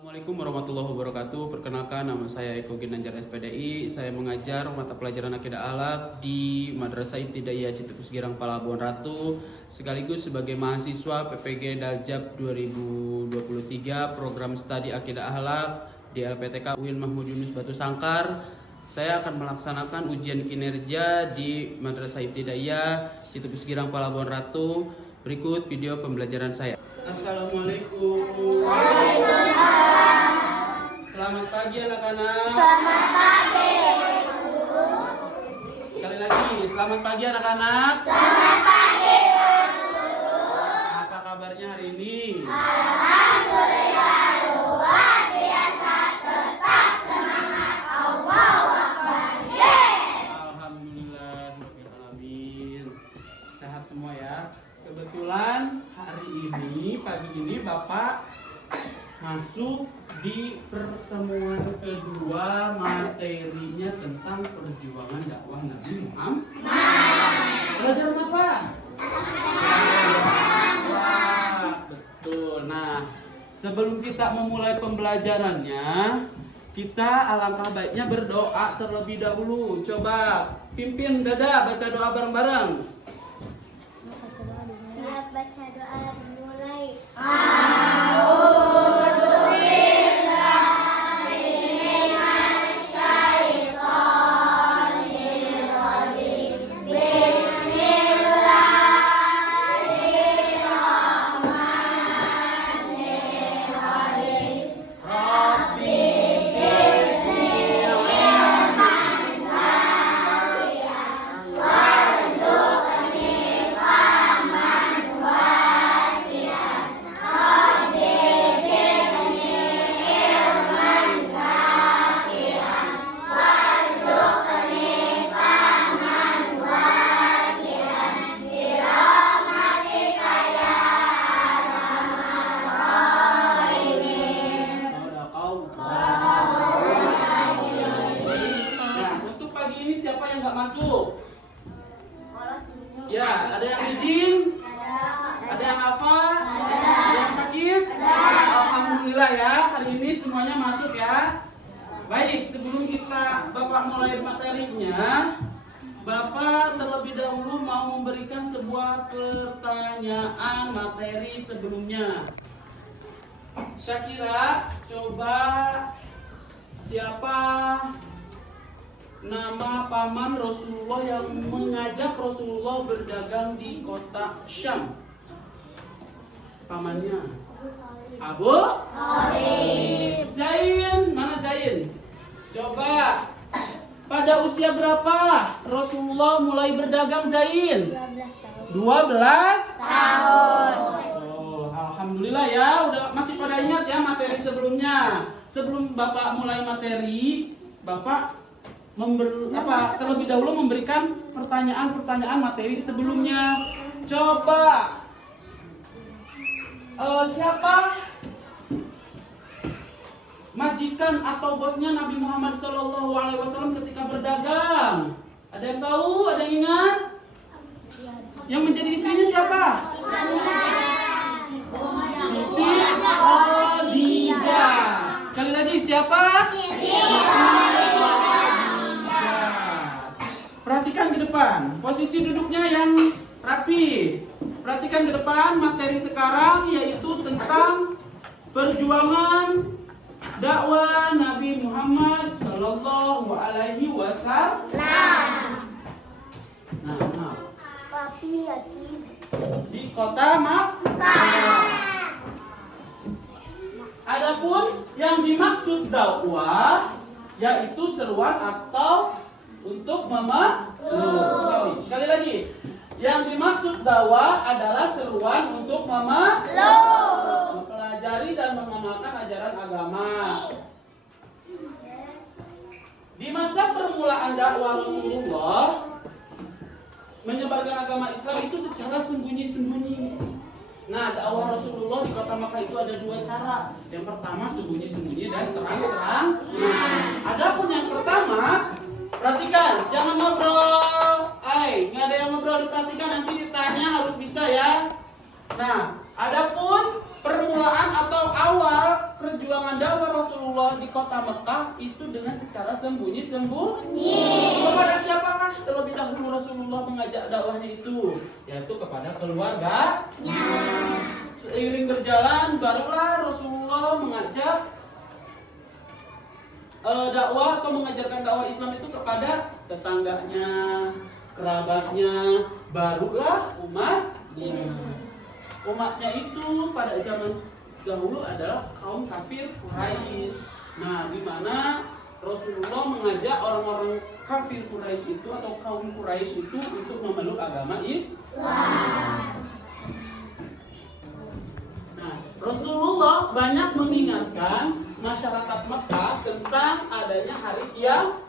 Assalamualaikum warahmatullahi wabarakatuh. Perkenalkan, nama saya Eko Ginanjar SPDI. Saya mengajar mata pelajaran Akidah Alaf di Madrasah Ibtidaiyah Citepus Girang Palabuhan Ratu, sekaligus sebagai mahasiswa PPG Daljab 2023 program studi Akidah Alaf di LPTK UIN Mahmud Yunus Batu Sangkar. Saya akan melaksanakan ujian kinerja di Madrasah Ibtidaiyah Citepus Girang Palabuhan Ratu. Berikut video pembelajaran saya. Assalamualaikum. Waalaikumsalam. Selamat pagi anak-anak. Selamat pagi. Sekali lagi, selamat pagi anak-anak. Selamat pagi. Apa kabarnya hari ini? Alhamdulillah luar biasa, tetap semangat. Allahu Akbar. Yes. Alhamdulillah, alamin. Sehat semua ya. Kebetulan hari ini, pagi ini Bapak masuk di pertemuan kedua, materinya tentang perjuangan dakwah Nabi Muhammad. Pelajaran apa? Dakwah. Betul. Nah, sebelum kita memulai pembelajarannya, kita alangkah baiknya berdoa terlebih dahulu. Coba pimpin Dada baca doa bareng-bareng. Siap baca doa dimulai. Masuk. Ya, ada yang izin? Ada yang hafal? Ada yang sakit? Alhamdulillah ya, hari ini semuanya masuk ya. Baik, sebelum Bapak mulai materinya, Bapak terlebih dahulu mau memberikan sebuah pertanyaan materi sebelumnya. Syakira, coba siapa nama paman Rasulullah yang mengajak Rasulullah berdagang di kota Syam? Pamannya Abu Thalib. Zain, mana Zain? Coba, pada usia berapa Rasulullah mulai berdagang Zain? 12 tahun. Oh, alhamdulillah ya, udah masih pada ingat ya materi sebelumnya. Sebelum Bapak mulai materi, Bapak terlebih dahulu memberikan pertanyaan-pertanyaan materi sebelumnya. Coba siapa majikan atau bosnya Nabi Muhammad SAW ketika berdagang? Ada yang tahu? Ada yang ingat? Yang menjadi istrinya siapa? Siti Khadijah. Sekali lagi siapa? Perhatikan ke depan, posisi duduknya yang rapi. Perhatikan ke depan, materi sekarang yaitu tentang perjuangan dakwah Nabi Muhammad Sallallahu Alaihi Wasallam. Nah, di kota Makkah. Adapun yang dimaksud dakwah yaitu seruan atau untuk sekali lagi, yang dimaksud dakwah adalah seruan untuk mempelajari dan mengamalkan ajaran agama. Di masa permulaan dakwah Rasulullah menyebarkan agama Islam itu secara sembunyi-sembunyi. Nah, dakwah Rasulullah di kota Makkah itu ada dua cara. Yang pertama sembunyi-sembunyi dan terang-terang. Adapun yang pertama, perhatikan, jangan ngobrol. Nggak ada yang ngobrol, diperhatikan, nanti ditanya harus bisa ya. Nah, adapun permulaan atau awal perjuangan dakwah Rasulullah di kota Mekah itu dengan secara sembunyi-sembunyi. Kepada siapakah terlebih dahulu Rasulullah mengajak dakwahnya itu? Yaitu kepada keluarganya. Seiring berjalan barulah Rasulullah mengajak dakwah atau mengajarkan dakwah Islam itu kepada tetangganya, kerabatnya, barulah umatnya itu pada zaman dahulu adalah kaum kafir Quraisy. Nah, di mana Rasulullah mengajak orang-orang kafir Quraisy itu atau kaum Quraisy itu untuk memeluk agama Islam. Nah, Rasulullah banyak mengingatkan masyarakat Mekah tentang adanya hari kiamat,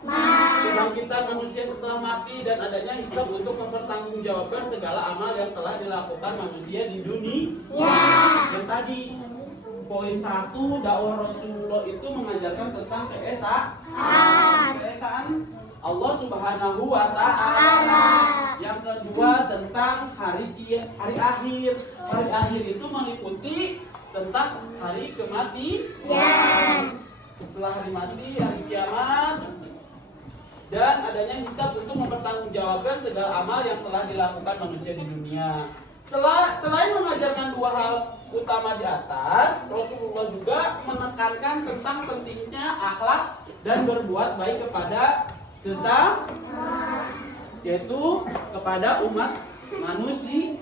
kebangkitan manusia setelah mati dan adanya hisab untuk mempertanggungjawabkan segala amal yang telah dilakukan manusia di dunia. Yang tadi poin 1 dakwah Rasulullah itu mengajarkan tentang keesaan Allah Subhanahu wa taala. Yang kedua tentang hari akhir. Hari akhir itu meliputi tentang hari kematian. Setelah hari mati, hari kiamat, dan adanya hisab untuk mempertanggungjawabkan segala amal yang telah dilakukan manusia di dunia. Selain mengajarkan dua hal utama di atas, Rasulullah juga menekankan tentang pentingnya akhlak dan berbuat baik kepada sesama, yaitu kepada umat manusia.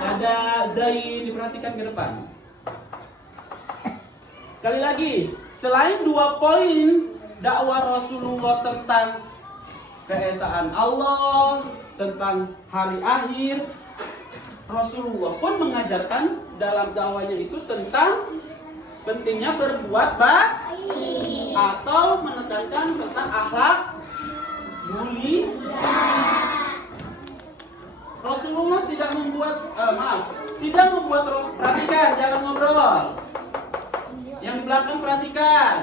Ada Zain, diperhatikan ke depan. Sekali lagi, selain 2 poin dakwah Rasulullah tentang keesaan Allah, tentang hari akhir, Rasulullah pun mengajarkan dalam dakwahnya itu tentang pentingnya berbuat baik atau menekankan tentang akhlak mulia. Rasulullah tidak membuat perhatikan, jangan ngobrol. Yang di belakang perhatikan.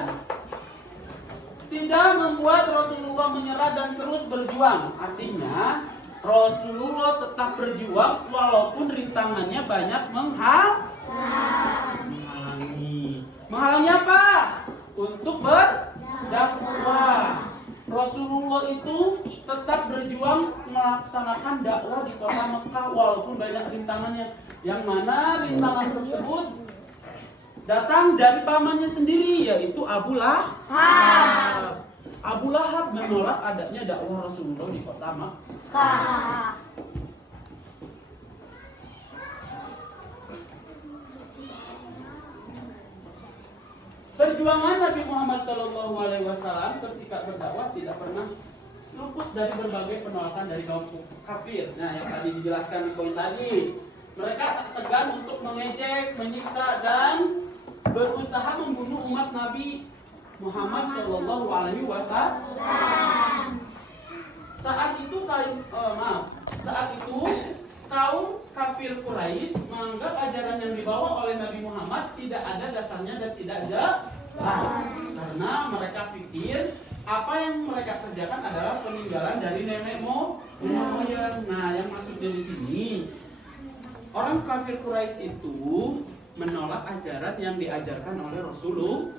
Tidak membuat Rasulullah menyerah dan terus berjuang. Artinya Rasulullah tetap berjuang walaupun rintangannya banyak menghalangi. Menghalangi apa? Untuk berdakwah. Rasulullah itu tetap berjuang melaksanakan dakwah di kota Mekah walaupun banyak rintangannya. Yang mana rintangan tersebut datang dari pamannya sendiri, yaitu Abu Lahab. Abu Lahab menolak adanya dakwah Rasulullah di kota Makkah. Perjuangan Nabi Muhammad SAW ketika berdakwah tidak pernah luput dari berbagai penolakan dari kaum kafir. Nah, yang tadi dijelaskan di poin tadi, mereka tak segan untuk mengejek, menyiksa, dan berusaha membunuh umat Nabi Muhammad SAW. Saat itu kaum kafir Quraisy menganggap ajaran yang dibawa oleh Nabi Muhammad tidak ada dasarnya dan tidak jelas, karena mereka pikir apa yang mereka kerjakan adalah peninggalan dari nenek moyang. Nah, yang maksudnya di sini orang kafir Quraisy itu menolak ajaran yang diajarkan oleh Rasulullah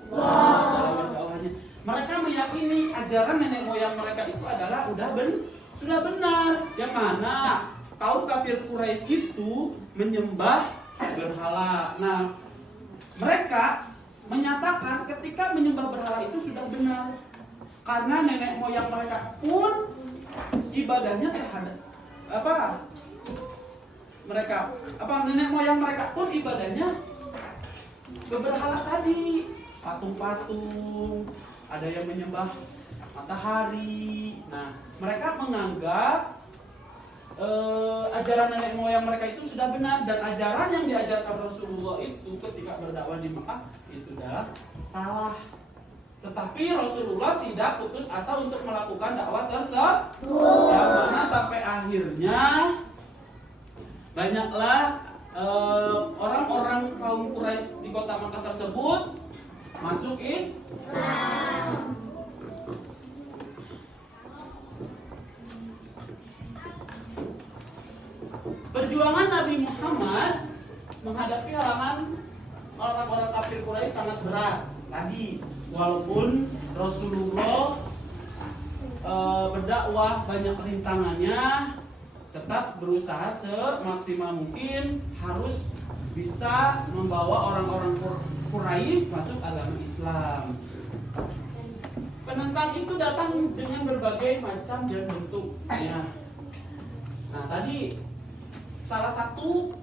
dalam dakwahnya. Mereka meyakini ajaran nenek moyang mereka itu adalah sudah benar. Yang mana kaum kafir Quraisy itu menyembah berhala. Nah, mereka menyatakan ketika menyembah berhala itu sudah benar, karena nenek moyang mereka pun ibadahnya terhadap nenek moyang mereka pun ibadahnya ke berhala tadi, patung-patung, ada yang menyembah matahari. Nah, mereka menganggap ajaran nenek moyang mereka itu sudah benar, dan ajaran yang diajarkan Rasulullah itu ketika berdakwah di Mekah itu adalah salah. Tetapi Rasulullah tidak putus asa untuk melakukan dakwah tersebut, yang mana sampai akhirnya banyaklah orang-orang kaum Quraisy di kota Mekah tersebut masuk Islam. Perjuangan Nabi Muhammad menghadapi halangan orang-orang kafir Quraisy sangat berat tadi, walaupun Rasulullah berdakwah banyak rintangannya, tetap berusaha semaksimal mungkin harus bisa membawa orang-orang Quraisy masuk agama Islam. Penentang itu datang dengan berbagai macam dan bentuknya. Nah, tadi salah satu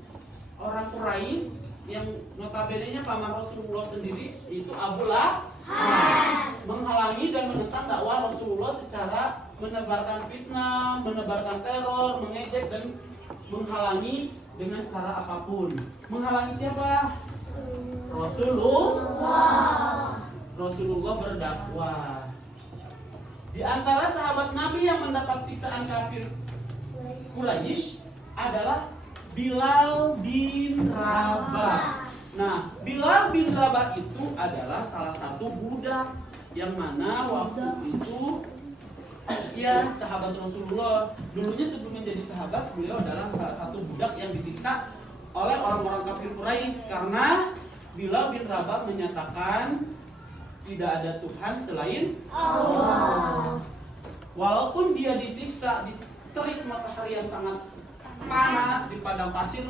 orang Quraisy yang notabene-nya paman Rasulullah sendiri itu Abu Lahab menghalangi dan menentang dakwah Rasulullah secara menebarkan fitnah, menebarkan teror, mengejek dan menghalangi dengan cara apapun. Menghalangi siapa? Rasulullah berdakwah. Di antara sahabat Nabi yang mendapat siksaan kafir Quraisy adalah Bilal bin Rabah. Nah, Bilal bin Rabah itu adalah salah satu budak yang mana waktu itu ya sahabat Rasulullah. Dulunya sebelum menjadi sahabat, beliau adalah salah satu budak yang disiksa oleh orang-orang kafir Quraisy karena Bilal bin Rabah menyatakan tidak ada Tuhan selain Allah. Walaupun dia disiksa di terik matahari yang sangat panas di padang pasir,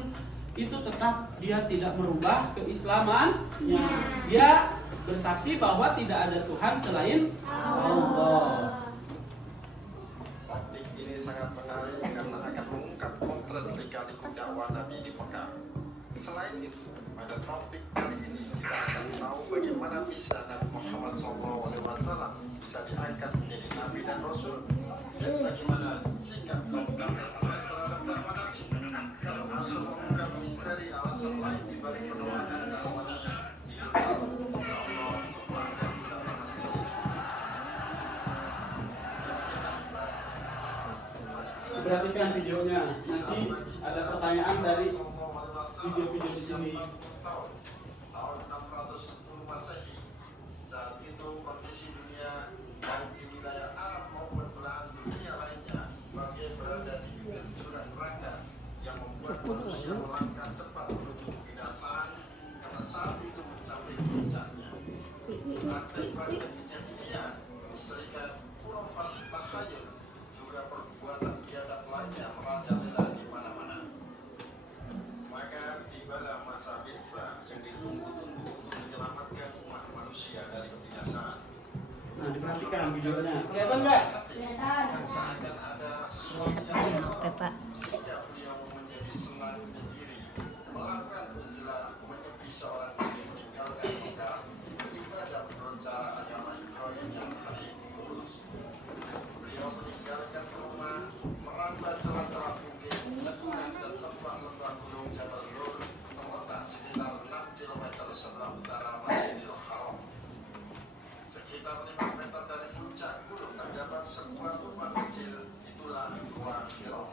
itu tetap dia tidak merubah keislamannya. Dia bersaksi bahwa tidak ada Tuhan selain Allah. Topik ini sangat menarik karena akan mengungkap potret lika-liku dakwah Nabi di Mekah. Selain itu, pada topik kali ini kita akan tahu bagaimana bisa Nabi Muhammad SAW bisa diangkat menjadi Nabi dan Rasul, dan bagaimana sikap kaum kafir Quraisy terhadap dakwah Nabi. Kalau masuk mengungkap misteri alasan lain di balik penolakan dakwah Nabi, Allah semuanya tidak pernah Perhatikan videonya. Nanti ada pertanyaan dari video-video di sini. Tahun 610 Masehi, saat itu kondisi dunia baik di wilayah Arab maupun belahan dunia lainnya bagai berada di bibir jurang neraka yang membuat manusia melangkah cepat menuju kebinasaan karena saat itu mencapai puncaknya. Praktek-praktek kejahilian, musyrikan, khurafat, takhayul, juga perbuatan biadab lainnya merajalela di mana-mana. Maka tibalah masa Bi'tsah yang ditunggu-tunggu untuk menyelamatkan umat manusia dari kebinasaan. Nah, diperhatikan videonya. Kelihatan nggak? Kelihatan. Seakan ada sesuatu yang salah, sehingga beliau menjadi senang menyendiri, melakukan uzlah, menyepi seorang diri, meninggalkan Mekah, beribadah menurut cara agama Ibrahim yang hanif lurus. Beliau meninggalkan rumah, merambah celah-celah bukit, teguran dan lembah-lembah gunung Jabal Nur, terletak sekitar 6 km sebelah utara Masjidil Haram. Sekitar 5 meter dari puncak gunung terdapat sebuah rumah kecil, itulah Gua Hira.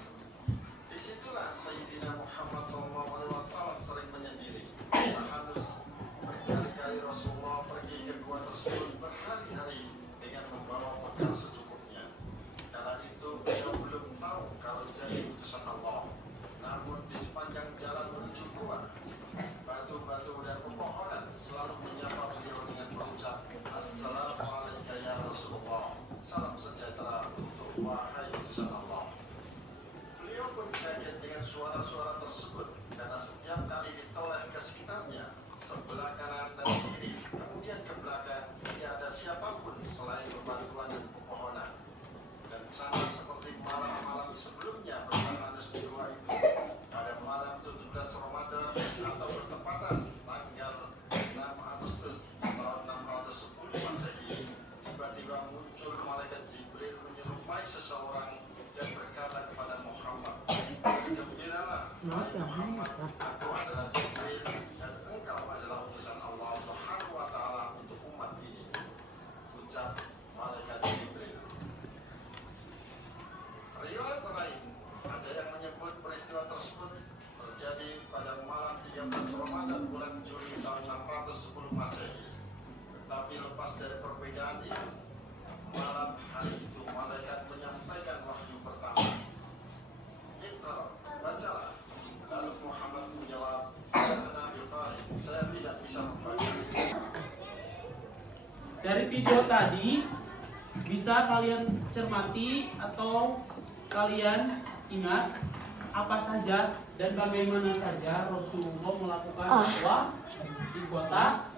Disitulah Sayyidina Muhammad SAW sering menyendiri. Tahanus, berkali-kali Rasulullah pergi ke gua tersebut berhari-hari dengan membawa bekal secukupnya. Kala itu beliau belum tahu kalau jadi utusan Allah. Namun di sepanjang jalan menuju gua, batu-batu dan pepohonan selalu menyapa beliau dengan berucap, Assalamualaikum ya Rasulullah, salam sejahtera untuk wahai utusan Allah. Beliau pun kaget dengan suara-suara tersebut karena setiap kali ditoleh ke sekitarnya, sebelah kanan dan kiri, kemudian ke belakang, tidak ada siapapun selain bebatuan dan pepohonan. Dan sama seperti malam-malam sebelumnya bertahanus di gua itu, pada malam 17 Ramadan atau bertepatan tanggal 6 Agustus tahun 610 Masehi, tiba-tiba muncul malaikat Jibril menyerupai seseorang dan berkata kepada Muhammad, bergembiralah, wahai Muhammad, aku adalah Jibril dan engkau adalah utusan Allah Subhanahu wa Ta'ala untuk umat ini. Ucap malaikat Jibril. Riwayat lain ada yang menyebut peristiwa tersebut terjadi pada malam 13 Ramadan bulan Juli tahun 610 Masehi. Tetapi lepas dari perbedaan itu, malam hari itu malaikat menyampaikan wahyu pertama. Iqra, bacalah. Lalu Muhammad menjawab, ya Nabi Talib, saya tidak bisa dari video tadi bisa kalian cermati atau kalian ingat apa saja dan bagaimana saja Rasulullah melakukan dakwah di kota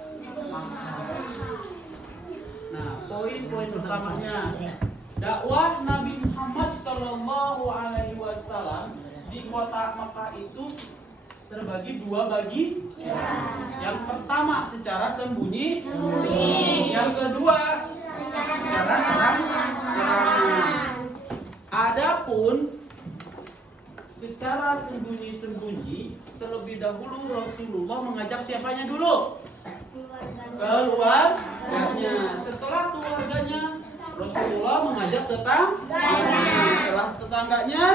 Makkah. Nah, poin-poin utamanya dakwah Nabi Muhammad Shallallahu Alaihi Wasallam di kota Makkah itu terbagi dua bagian. Yang pertama secara sembunyi, yang kedua secara terang-terangan. Adapun secara sembunyi-sembunyi, terlebih dahulu Rasulullah mengajak siapanya dulu? Keluarganya. Setelah keluarganya, Rasulullah mengajak tetangganya. Setelah tetangganya,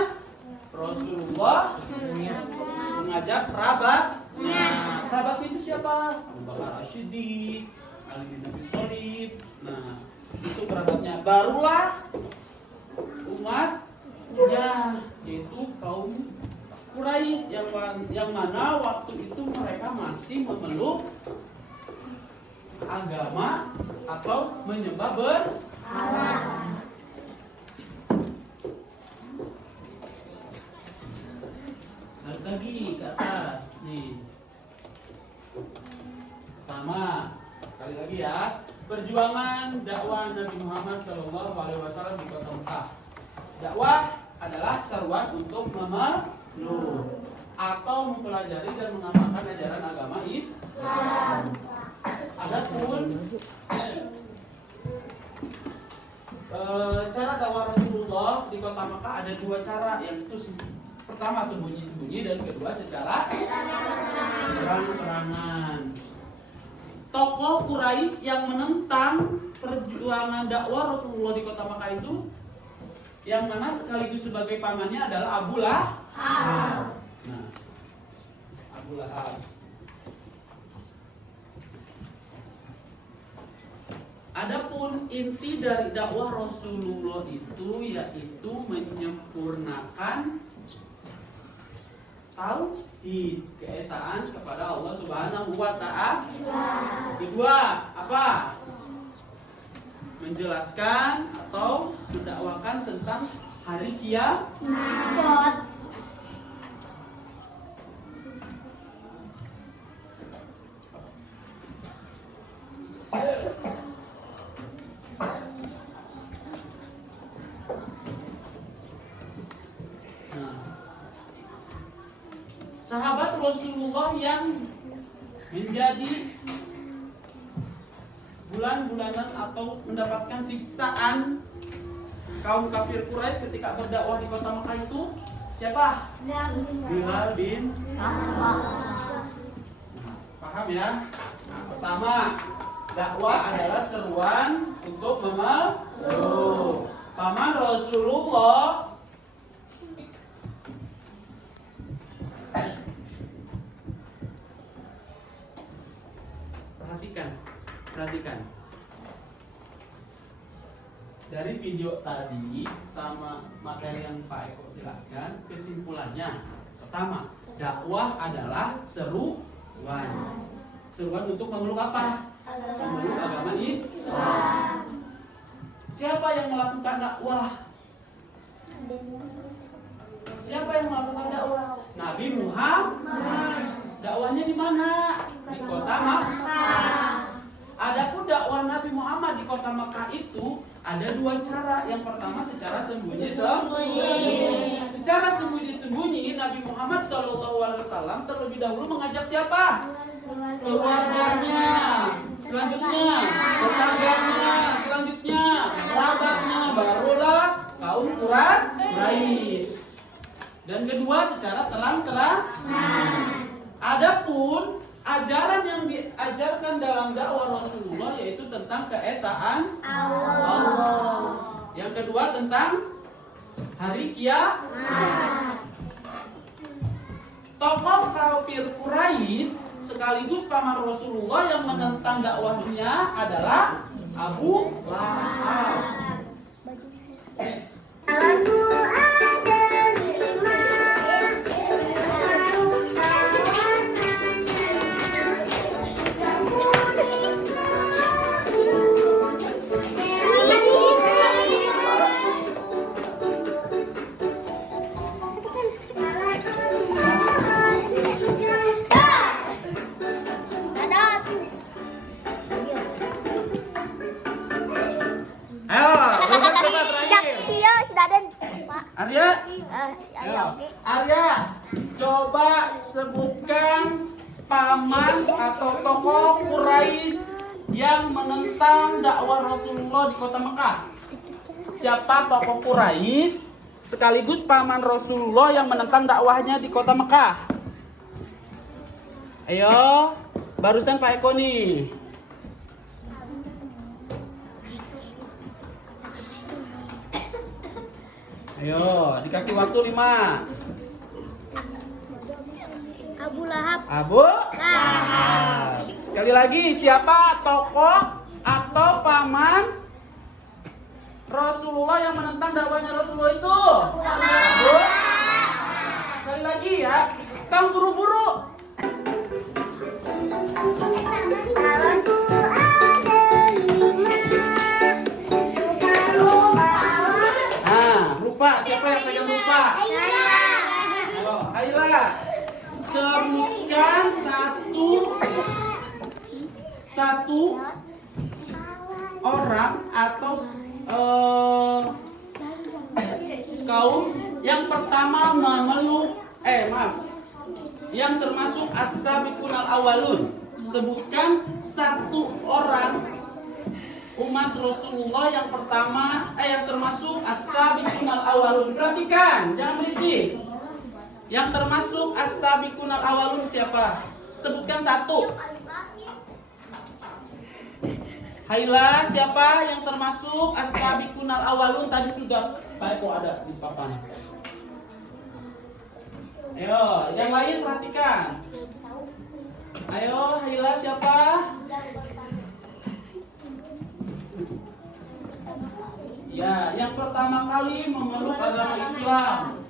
Rasulullah mengajak kerabatnya. Kerabat itu siapa? Abu Bakar As-Siddiq, Ali bin Abi Thalib. Nah, itu kerabatnya. Barulah umatnya, yaitu kaum Quraisy yang mana waktu itu mereka masih memeluk agama atau menyembah berhala. Balik lagi ke atas nih. Pertama, sekali lagi ya, perjuangan dakwah Nabi Muhammad SAW di kota Mekah. Dakwah adalah seruan untuk memeluk atau mempelajari dan mengamalkan ajaran agama Islam. Adapun cara dakwah Rasulullah di kota Mekah ada dua cara, yaitu pertama sembunyi-sembunyi dan kedua secara terang-terangan. Tokoh Quraisy yang menentang perjuangan dakwah Rasulullah di kota Mekah itu, yang mana sekaligus sebagai pamannya adalah Abu Lahab. Nah, Abu Lahab. Adapun inti dari dakwah Rasulullah itu yaitu menyempurnakan tauhid, keesaan kepada Allah Subhanahu wa Ta'ala. Kedua, apa? Menjelaskan atau mendakwakan tentang hari kiamat. Sahabat Rasulullah yang menjadi bulan-bulanan atau mendapatkan siksaan kaum kafir Quraisy ketika berdakwah di kota Mekah itu siapa? Bilal bin Rabah. Paham ya? Nah, pertama, dakwah adalah seruan untuk memeluk. Paman Rasulullah perhatikan dari video tadi sama materi yang Pak Eko jelaskan, kesimpulannya pertama, dakwah adalah seruan untuk memeluk apa? Memeluk agama Islam. Siapa yang melakukan dakwah? Siapa yang melakukan dakwah? Nabi Muhammad. Dakwahnya di mana? Di kota Makkah. Adapun dakwah Nabi Muhammad di kota Makkah itu ada dua cara. Yang pertama secara sembunyi-sembunyi. Secara sembunyi-sembunyi Nabi Muhammad SAW terlebih dahulu mengajak siapa? Keluarganya. Selanjutnya tetangganya. Selanjutnya kerabatnya. Barulah kaum Quraisy. Dan kedua secara terang-terangan. Adapun ajaran yang diajarkan dalam dakwah Rasulullah yaitu tentang keesaan Allah. Yang kedua tentang hari kiamat. Tokoh kafir Quraisy sekaligus paman Rasulullah yang menentang dakwahnya adalah Abu Lahab. sebutkan paman atau tokoh Quraisy yang menentang dakwah Rasulullah di kota Mekah. Siapa tokoh Quraisy sekaligus paman Rasulullah yang menentang dakwahnya di kota Mekah? Ayo, barusan Pak Eko nih. Ayo, dikasih waktu 5. Abu Lahab. Abu Lahab. Sekali lagi, siapa tokoh atau paman Rasulullah yang menentang dakwahnya Rasulullah itu? Abu. Sekali lagi ya, kamu buru-buru. Rupa, siapa yang pegang rupa? Ayo, Aila. Sebutkan satu orang atau kaum yang pertama memeluk yang termasuk as-sabiqun al-awwalun. Sebutkan satu orang umat Rasulullah yang pertama yang termasuk as-sabiqun al-awwalun. Perhatikan, jangan berisik. Yang termasuk as-sabiqun al-awwalun siapa? Sebutkan satu. Haila, siapa yang termasuk as-sabiqun al-awwalun? Tadi sudah Pak Eko ada di papan. Ayo, yang lain perhatikan. Ayo, Haila siapa? Ya, yang pertama kali memeluk agama Islam.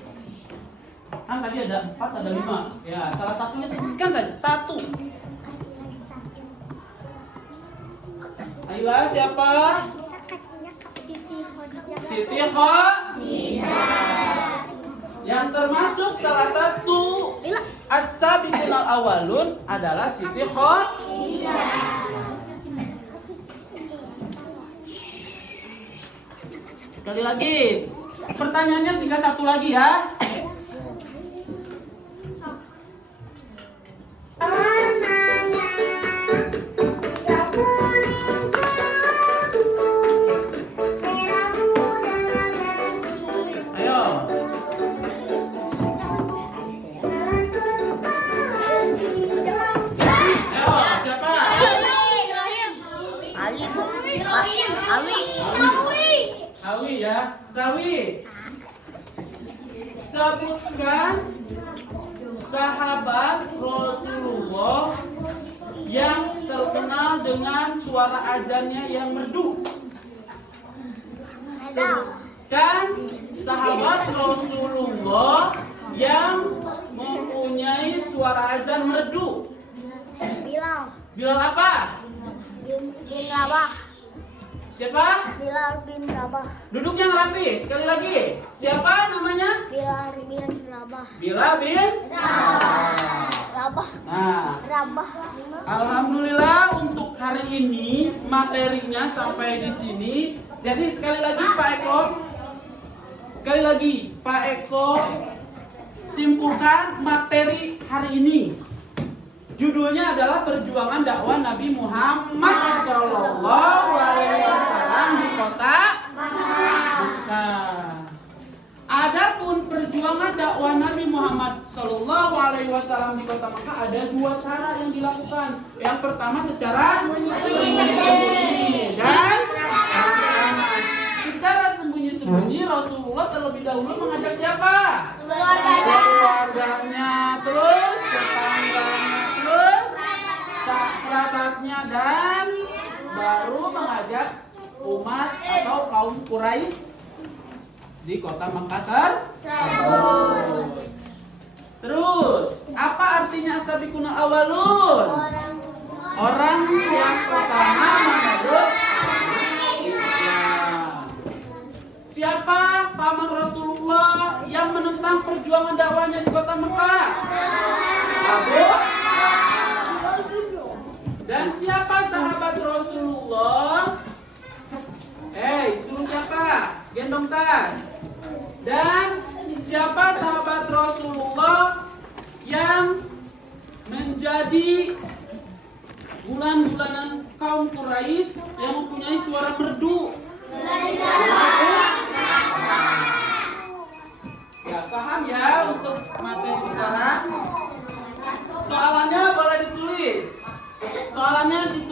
Kan tadi ada 4, ada 5. Ya, salah satunya sebutkan saja. 1. Aila siapa? Siti Khadijah. Yang termasuk salah satu as-sabiqun al-awwalun adalah Siti Khadijah. Sekali lagi, pertanyaannya tinggal 1 lagi ya. Ayo. Ayo, siapa? Sawi ya, Sawi. Sebutkan sahabat Rasulullah yang terkenal dengan suara azannya yang merdu. Sebutkan sahabat Rasulullah yang mempunyai suara azan merdu. Bilal. Bilal apa? Bin Rabah. Siapa? Bilal bin Rabah. Duduk yang rapi. Sekali lagi. Siapa namanya? Bilal bin Rabah. Bilal bin Rabah. Nah, Rabah. alhamdulillah untuk hari ini materinya sampai di sini. Jadi sekali lagi Pak Eko, simpulkan materi hari ini. Judulnya adalah perjuangan dakwah Nabi Muhammad SAW di kota Mekah. Adapun perjuangan dakwah Nabi Muhammad SAW di kota Mekah ada 2 cara yang dilakukan. Yang pertama secara sembunyi-sembunyi dan secara sembunyi-sembunyi Rasulullah terlebih dahulu mengajak siapa? Keluarganya, terus tetangganya, terus kerabatnya, dan baru mengajak umat atau kaum Quraisy di kota Mekah tersebut. Terus, apa artinya as-sabiqun al-awwalun? Orang yang pertama memeluk Islam. Siapa paman Rasulullah yang menentang perjuangan dakwahnya di kota Mekah? Abu. Dan siapa sahabat Rasulullah? Suruh siapa? Gendong tas. Dan siapa sahabat Rasulullah yang menjadi bulan-bulanan kaum Quraisy yang mempunyai suara merdu.